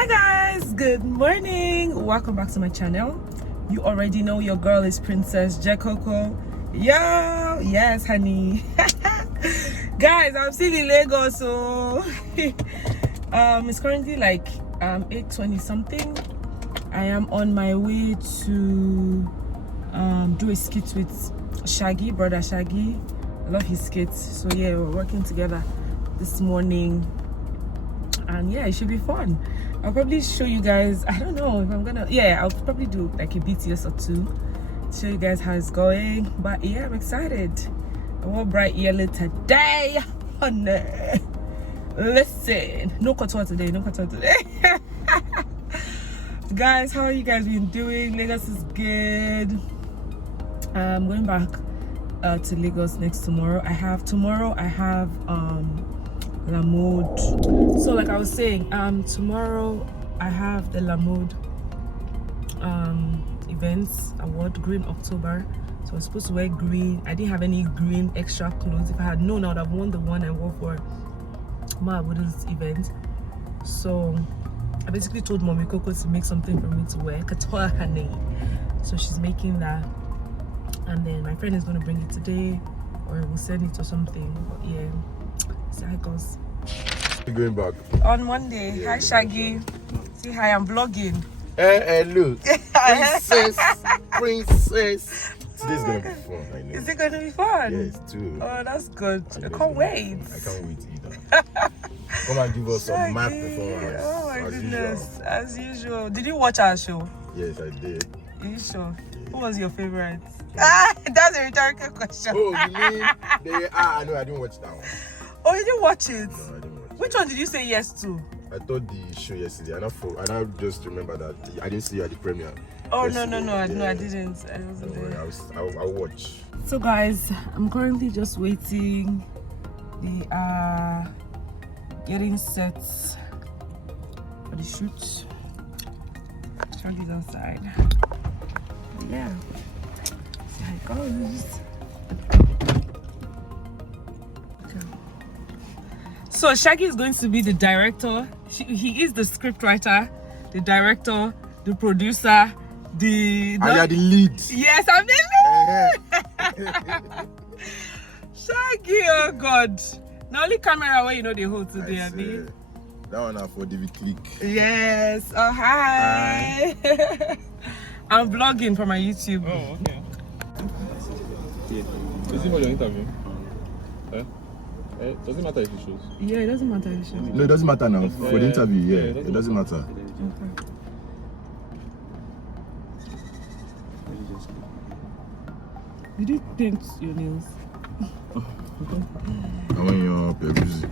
Hi guys, good morning. Welcome back to my channel. You already know your girl is Princess Jecoco. Yo, yes, honey. Guys, I'm still in Lagos, so it's currently like 8:20 something. I am on my way to do a skit with Shaggi, Broda Shaggi. I love his skits. So yeah, we're working together this morning, and yeah, it should be fun. I'll probably show you guys, I don't know if I'm gonna, I'll probably do like a BTS or two to show you guys how it's going. But yeah, I'm excited. I wore bright yellow today, honey. Listen, no couture today, no couture today. Guys, how are you guys been doing? Lagos is good. I'm going back to Lagos next tomorrow. I have La Mode. So like I was saying, tomorrow I have the La Mode events award, Green October. So I was supposed to wear green. I didn't have any green extra clothes. If I had known, I would have worn the one I wore for Mabudu's event. So I basically told Mommy Coco to make something for me to wear. Katoa honey. So she's making that, and then my friend is going to bring it today, or we'll send it or something. But yeah, see how it goes. You're going back On Monday. Yeah, hi Shaggi. See, hi, I'm vlogging. Look. Princess. Today's gonna be fun, I know. Is it gonna be fun? Yes, too. Oh, that's good. I can't wait. I can't wait either. Come and give us some mad performance. Oh my goodness. Usual. As usual. Did you watch our show? Yes, I did. Are you sure? Yeah. Who was your favorite? That's a rhetorical question. Oh, you mean I know I didn't watch that one. Oh, you didn't watch it? No, I didn't watch Which one did you say yes to? I thought the show yesterday, and I just remember that I didn't see you at the premiere. Oh, yesterday. no, I didn't. I wasn't there. I'll watch. So guys, I'm currently just waiting. They are getting set for the shoot. Shaggy's outside. Yeah. See how it goes. Okay. So Shaggi is going to be the director. He is the script writer, the director, the producer, the And you're the lead. Yes, I'm the lead. Shaggi, oh God. Now only camera where you know the whole today, Abby. That one for David Click. Yes. Oh hi. I'm vlogging for my YouTube. Oh, okay. Is it for your interview? Does it matter if you choose? Yeah, it doesn't matter if you choose. No, it doesn't matter now. For the interview, it doesn't matter. Okay. Did you paint your nails? I want your busy.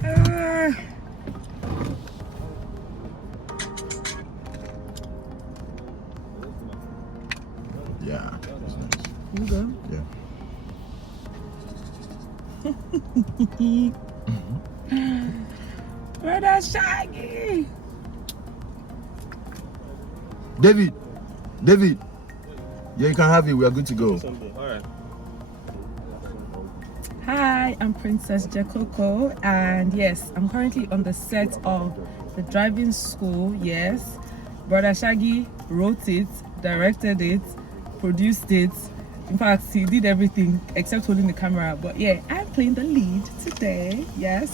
Yeah. That's nice. You go. Yeah. Broda Shaggi. David. Yeah, you can have it. We are good to go. Alright. Hi, I'm Princess Jecoco, and yes, I'm currently on the set of the driving school. Yes, Broda Shaggi wrote it, directed it, produced it. In fact, he did everything except holding the camera. But yeah, I'm playing the lead today. Yes,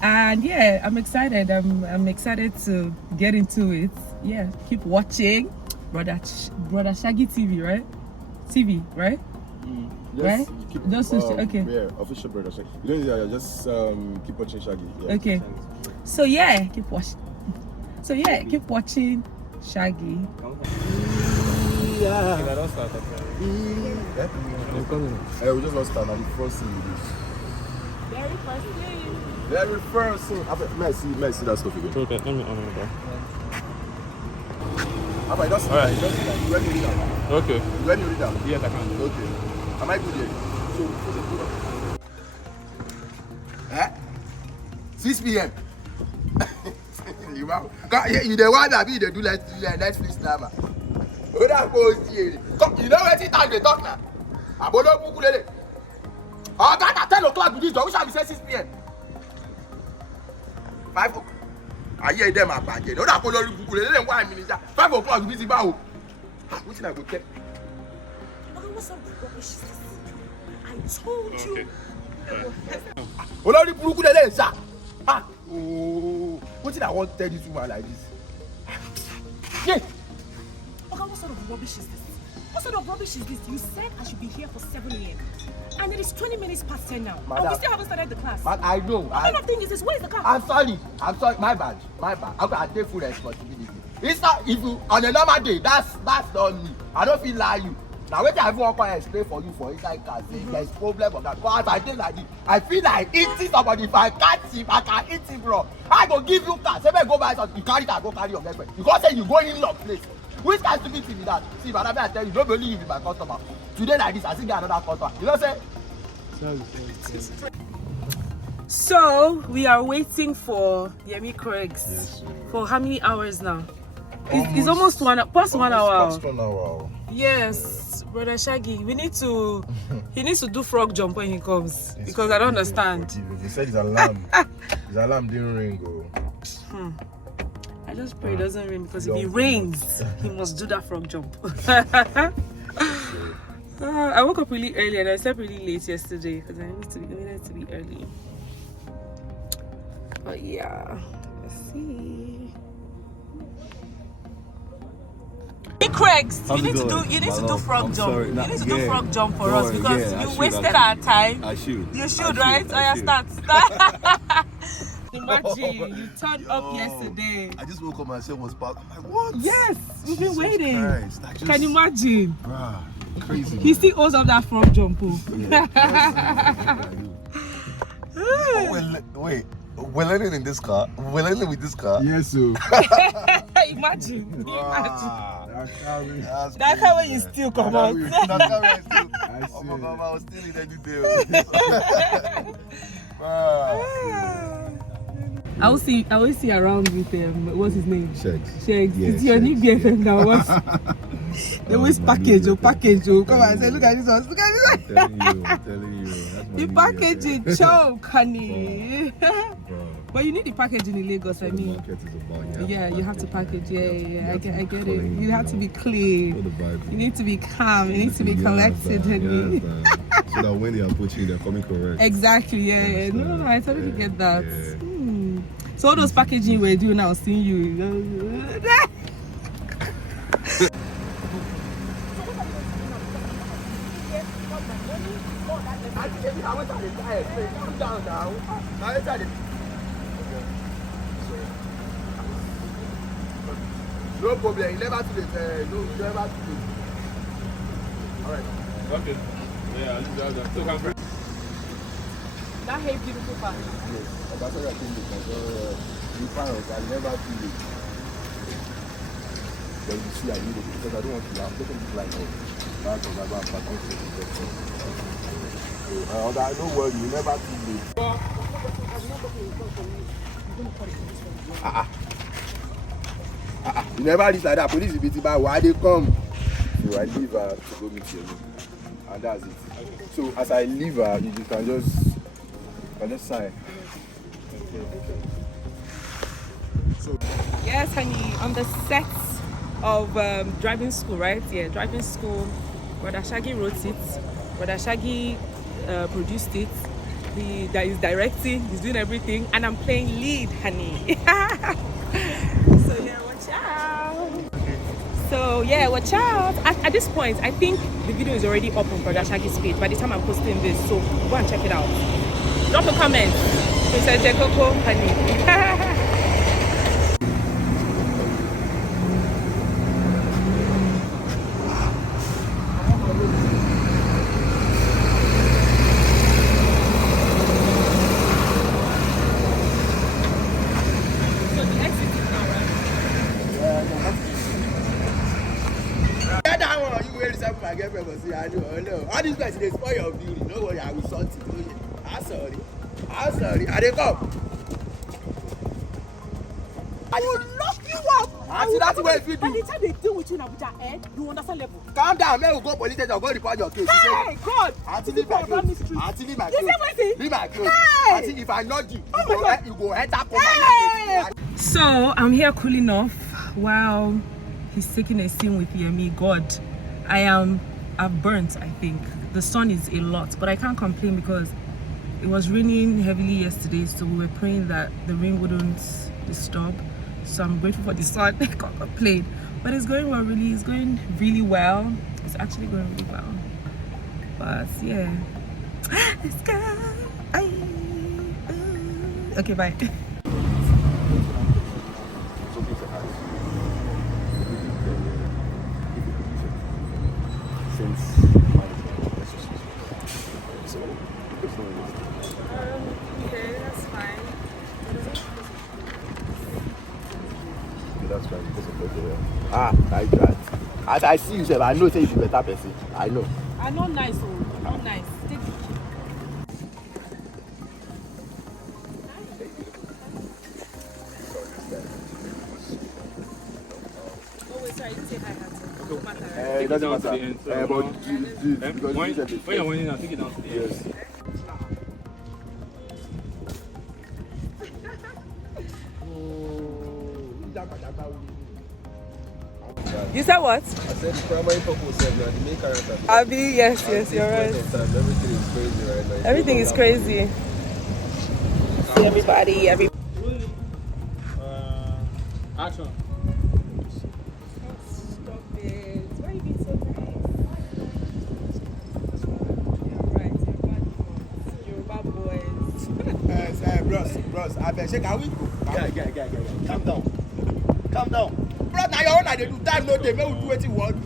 and yeah, I'm excited. I'm excited to get into it. Yeah, keep watching Broda Shaggi TV, right? TV, right? Yes, Right? Just okay. Yeah, official Broda Shaggi. You don't just keep watching Shaggi. Yeah. Okay. So yeah, keep watching. Keep watching Shaggi. Yeah. I don't start. We just lost time. I'm the first thing we do. Very first thing. May I see that stuff again? Okay, let me on it. Just Alright. When you read that. Okay. When you read that. Yes, I can. Okay. Am I good here? So, 6 p.m. You the one that be the do like Netflix now. You know what time they talk now? I'm going to book it. Oh, God, at 10 o'clock, we shall be say 6 p.m. 5 o'clock. ayé dem àbàjẹ́ ló dà kó lórí búkú lè lè wá mi níjà 5 o'clock bí ti bá o wetin I go tell. What's up with rubbish? I told you. Olórí burúkú lè lè sá. Wetin I wan tell this woman like this? Yeah. Okay, what sort of rubbish is this? What sort of rubbish is this? You said I should be here for 7 a.m. And it is 20 minutes past 10 now. Madam, and we still haven't started the class. But I know. What kind of thing is this? Where is the car? I'm sorry. My bad. I take full responsibility. It's not if you on a normal day. That's not me. I don't feel like you. Now wait till I walk and explain for you for inside car. Say there's problem of that. But if I think like this, I feel like eating somebody. If I can't see, I can eat him, bro. I go give you car. Say go buy something. You carry that. Go carry your girlfriend. You go say you go in your place. Which kind of stupid thing is that? See, but I tell you, don't believe you be my customer. Today like this, I still get another customer. You know say? So we are waiting for Yemi Cregx for how many hours now? It's almost 1 hour. Past 1 hour. Past 1 hour. Yes, Broda Shaggi. He needs to do frog jump when he comes because I don't understand. He said his alarm. His alarm didn't ring. I just pray it doesn't rain because if it rains, he must do that frog jump. I woke up really early and I slept really late yesterday because I needed to be early. But yeah, let's see. Yemi Cregx, you need to do frog jump. You need to do frog jump for us because you wasted our time. I should. You should, right? Oh yeah, start. Imagine you turned up yesterday. I just woke up myself was back. I'm like, what? Yes, we've been waiting. Christ, Can you imagine? Bruh, crazy. He still owes up that frog jump. Wait, we're learning in this car. We're learning with this car. Yes, sir. Imagine. That car when you still come out. That car when I still. Oh my God, I was still in any day. I will see around with what's his name? Shaggs. Shaggs. Yeah, It's your new Shaggs, BFF now. What? They always package. Come on, say look at this one. Look at this one. I'm telling you. That's my The new packaging BFF. choke, honey. Bro. But you need the packaging in Lagos. I The mean. market is about, You have to package. Yeah. I get it. clean, You have to be clean. All the vibes. You need to be calm. You need to be collected, honey. So that when they approach you, they're coming correct. Exactly. Yeah. No. I totally get that. Yeah. So all those packaging we're doing now, seeing you. No problem. You never too late. No, you never too late. All right. Okay. Yeah, I'll do that. So can That hey beautiful part. Yes. That's what I think because you parents are never too late. Then you see I need it because I don't want to. I'm taking this line off. That's what I'm about to don't worry, you never too late. You never reach like that. Police will be by why they come. So I leave to go meet you. And that's it. So as I leave you can just sign. So Yes, honey, on the set of driving school, right? Yeah, driving school. Broda Shaggi wrote it. Broda Shaggi produced it. That is directing. He's doing everything, and I'm playing lead, honey. So yeah, watch out. So yeah, watch out. At this point, I think the video is already up on Broda Shaggi's page by the time I'm posting this. So go and check it out. Drop a comment. It says Jecoco, honey. my girlfriend was saying, I know. All these guys, they spoil your beauty. No worry, I will sort it. I'm sorry. I didn't come. I will lock you up. Auntie, that's what if you By the do. time they deal with you in Abuja, you understand level. Calm down, man. We'll go police station. Go report your case. Hey, God! Auntie, leave my clothes. Auntie, leave my You clothes. say what is it? Leave my clothes. Hey! Auntie, if I nod you, Oh my God. you go enter Hey! So, So I'm here cooling off while he's taking a scene with Yemi. God, I've burnt, I think. The sun is a lot, but I can't complain because it was raining heavily yesterday, so we were praying that the rain wouldn't disturb. So I'm grateful for the sun. I can't complain. But it's going well, really. It's going really well. It's actually going really well. But yeah. Let's go. Okay, bye. Okay, that's fine. that's fine. Because of the I tried. As I see you, sir, I know say you be better person. I know. I know nice, oh, not nice. Take it. Oh, wait, sorry, I didn't say hi, Hanson. No matter. It doesn't down to matter. the end, so But now- because When you said it you're first. winning, I'll take it down to the end. Yes. You said what? I said the primary purpose of the main character. Abi, yes, At this point of time, everything is crazy right now. It's Everything no is longer crazy. See everybody, Action. Stop it. Why are you being so nice? You're right, you're bad boys. Bros, I bet shake a week. Guy. Calm down. Bro, now your own I dey do time no dey make we do wetin we wan do.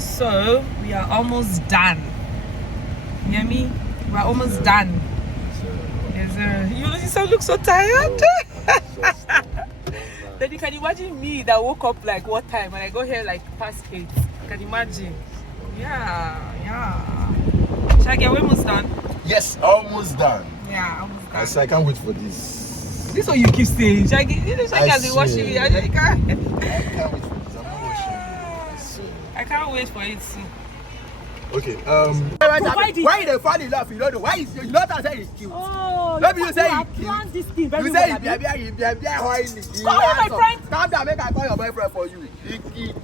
So we are almost done. Yemi, we're almost done. Yes, sir. You look so tired. Then you can imagine me that woke up like what time and I go here like past 8. You can imagine. Yeah. Shaggy, are we almost done? Yes, almost done. Yeah, almost done. I can't wait for this. This is what you keep saying. Shaggy has been watching me. I can't wait for this. I'm not watching. I can't wait for it too. Okay. Why you dey fall in love? You don't know. Why you not say he's cute? Oh, Maybe you say have he cute. planned this thing very You well. say Abi. you be horny. Call him my friend. Calm down, make I call your boyfriend for you. He cute.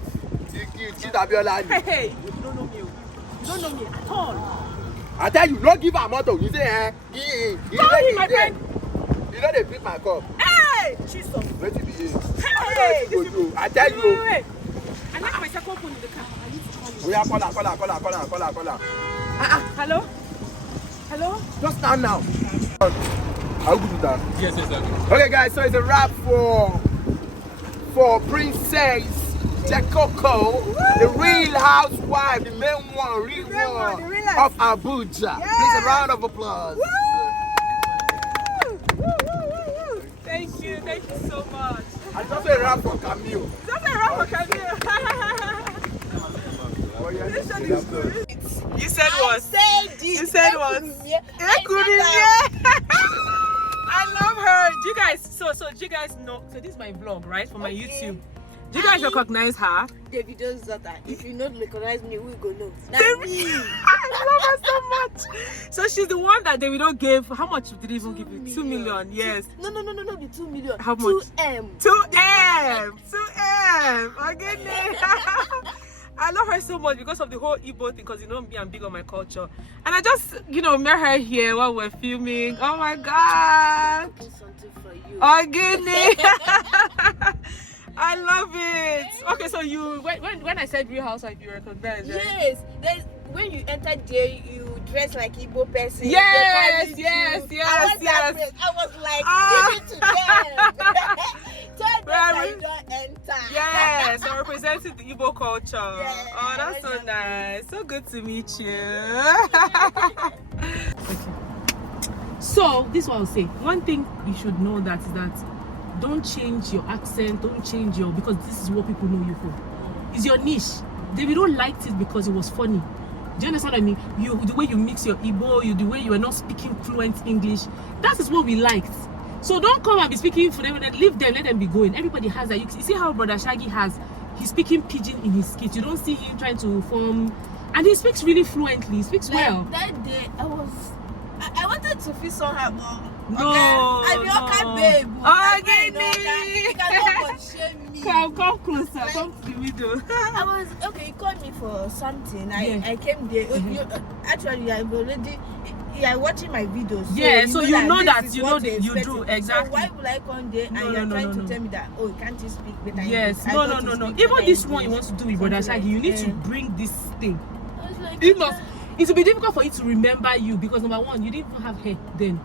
Cheat Abiola. Hey, you don't know me. You don't know me at all. I tell you, no give am motto. You say Call him my friend. You know they pick my cup. Hey, Jesus. Wetin be this? Hey, Go do. I tell you. Wait. I left my second phone in the car. I need to call you. Oya call her. Hello? Hello? Just stand now. How good is that? Yes, exactly. Okay, guys, so it's a wrap for Princess Jecoco, the real housewife, the main one, real one of Abuja. Please, a round of applause. Thank you so much. I just a wrap for Camille. That's a wrap for Camille. You said what? You said what? I love her. Do you guys so do you guys know, so this is my vlog, right, for my YouTube. Do you guys recognize her? Davido's daughter. If you don't recognize me, we go know. I love her so much. So she's the one that Davido gave. How much did he even give you? 2 million. Yes. No, be 2 million. How much? 2M. 2M. Oh goodness. I love her so much because of the whole Igbo thing, because you know me, I'm big on my culture. And I just, met her here while we're filming. Oh my God. Something for you. Oh goodness. I love it. Okay, so you when I said Real Housewife, you recognize, right? Yes. When you enter there, you dress like Igbo person. Yes. I was like, give it to them. Tell them that you don't enter. Yes, so representing the Igbo culture. Yes, Oh, that's so nice. So good to meet you. Okay. So, this is what I'll say. One thing you should know is that don't change your accent, don't change because this is what people know you for. It's your niche. Davido liked it because it was funny. Do you understand what I mean? The way you mix your Igbo, the way you are not speaking fluent English, that is what we liked. So don't come and be speaking for them. Leave them, let them be going. Everybody has that. You see how Broda Shaggi has. He's speaking pidgin in his skit. You don't see him trying to form, and he speaks really fluently. He speaks well. That day, I wanted to feel somehow. No, I'm your cat, babe. Okay, you cannot shame me. Come closer. Come to the window. I was okay. You called me for something. I came there. Actually, I've already. You are watching my videos. Yeah, so you know that this you is know what that you expecting. do exactly. So why would I come there and you're trying to tell me that can't you speak better? Yes, English? no. Even this one you want to do with Broda Shaggi, you need to bring this thing. I was like, It will be difficult for it to remember you because number one, you didn't even have hair then.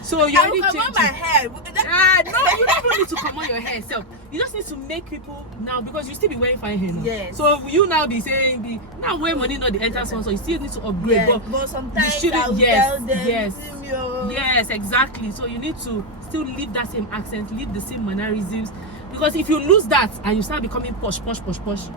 So you I already will changed my it. hair. No, you don't need to come on your hair itself. You just need to make people now because you still be wearing fine hair now. Yes. So you now be saying now when money not the enter one, so you still need to upgrade. Yeah, but sometimes you I will tell them, yes, exactly. So you need to still leave that same accent, leave the same mannerisms. Because if you lose that and you start becoming posh, because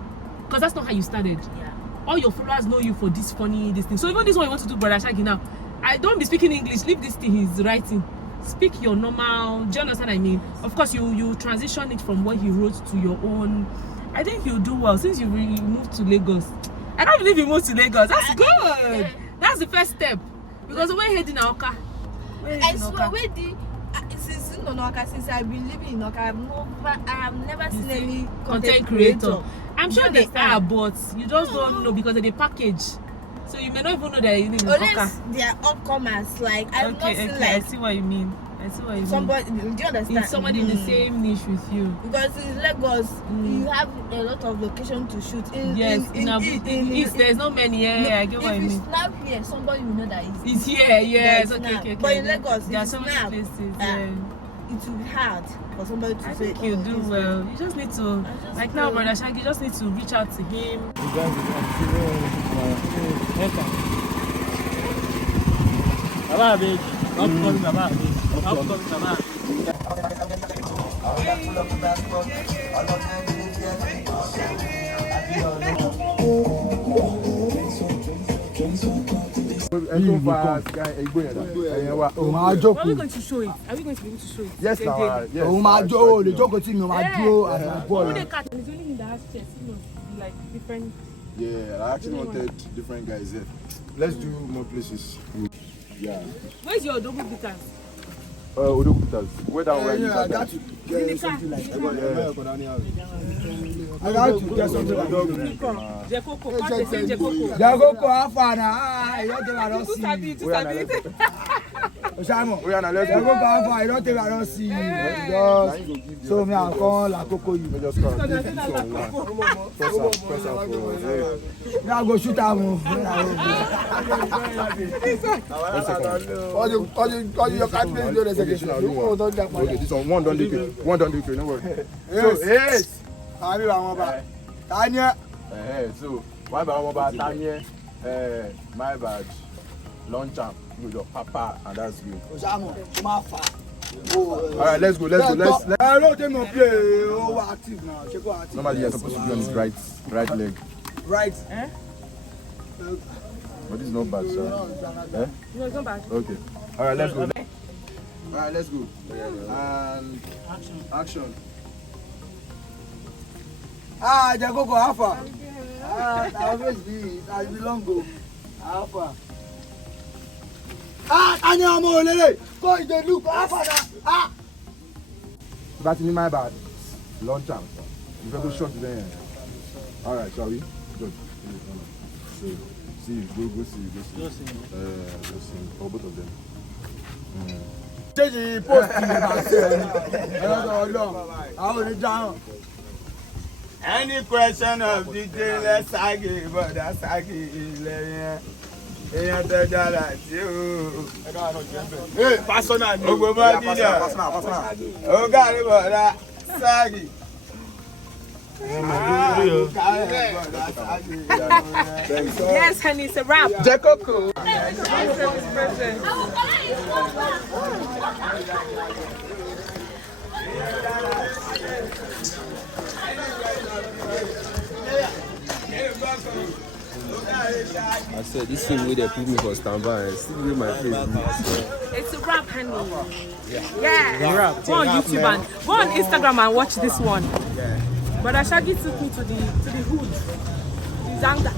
that's not how you started. Yeah. All your followers know you for this thing. So even this one you want to do Broda Shaggi now, I don't be speaking English, leave this thing he's writing. Speak your normal, do you understand what I mean? Of course you transition it from what he wrote to your own. I think you'll do well since you moved to Lagos. I can't believe you moved to Lagos. That's good. Yeah. That's the first step. Because we're heading Oka. I swear, since I've been living in Oka, I have never seen any content creator. I'm sure they are, but you just don't know because of the package. So you may not even know they're in Oka. Unless they are upcomers, like I've not seen like I see what you mean. somebody. Do you understand? It's somebody in the same niche with you. Because in Lagos, you have a lot of location to shoot. In East, there's not many. I get what you mean. If you snap here, somebody will know that it's here. Yes, okay. But in Lagos, there are so many places. It will be hard for somebody to say. I think you do well. You just need to, like now, Broda Shaggi, you just need to reach out to him. Baba big. Upcoming Baba big. Upcoming Baba. Are we going to show it? Are we going to be able to show it? Yes, now. Yes. It's only in the house chest, like different. Yeah, I actually wanted different guys here. Let's do more places. Yeah. Where's your double bitters? Odokutas. Where down where you I got to get something like that. I got to get something like that. Jecoco, can't say Jecoco. Jecoco, how far now? I don't think I don't see. Osamo, Jecoco, how far? I don't think I don't see. So me, I call La Coco. You just call. Press up. Now go shoot am. All your countries do this again. Okay, this one don't do it. One don't do it. No worry. So yes. Abi ba won ba. Tanya. So why ba won ba Tanya? My bad. Launch am with your papa, and that's good. Osamo, ma fa. Alright, let's go. I don't think no play. Oh, active now. Check out active. Normally you're supposed to be on his right leg. Right. But this is not bad, sir. No, it's not bad. Okay. Alright, let's go. Alright, let's go. And action. Jecoco, how far? I always be. I belong go. How far? Tanya, mo lele. Go in the look. How far? That's in my bad. Long time. You got to shot there. Alright, shall we? Good. See, go see. Go see. For both of them. Change the post in the back. Any question of detail, let's Shaggi, but that's Shaggi. Èèyàn tẹ dára tí o. Personal. Gbogbo bá dídà. Ó kárí bọ̀dá Shaggi. Yes, honey, it's a wrap. Jecoco. I said this thing where they put me for standby. See the way my face. It's a rap, honey. Yeah. Go on YouTube and go on Instagram and watch this one. Broda Shaggi took me to the hood. The Zanga.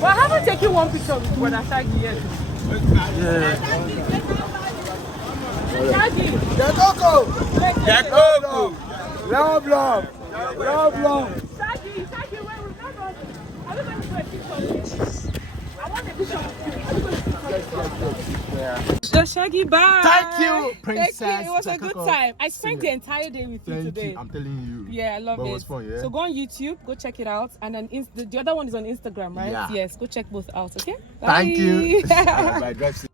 But I haven't taken one picture with Broda Shaggi yet. Shaggi. Jecoco. Jecoco. Love. Shaggi, wait, remember? Are we going to do a picture with you? I want a picture with you. Are we going to do a picture? Broda Shaggi, bye. Thank you, Princess. Thank you. It was a good Jecoco. time. I spent the entire day with you Thank today. you. I'm telling you. Yeah, I love But it. it was fun, yeah? So go on YouTube, go check it out, and then the other one is on Instagram, right? Yeah. Yes, go check both out. Okay. Thank you. Bye. Bye. Drive safe.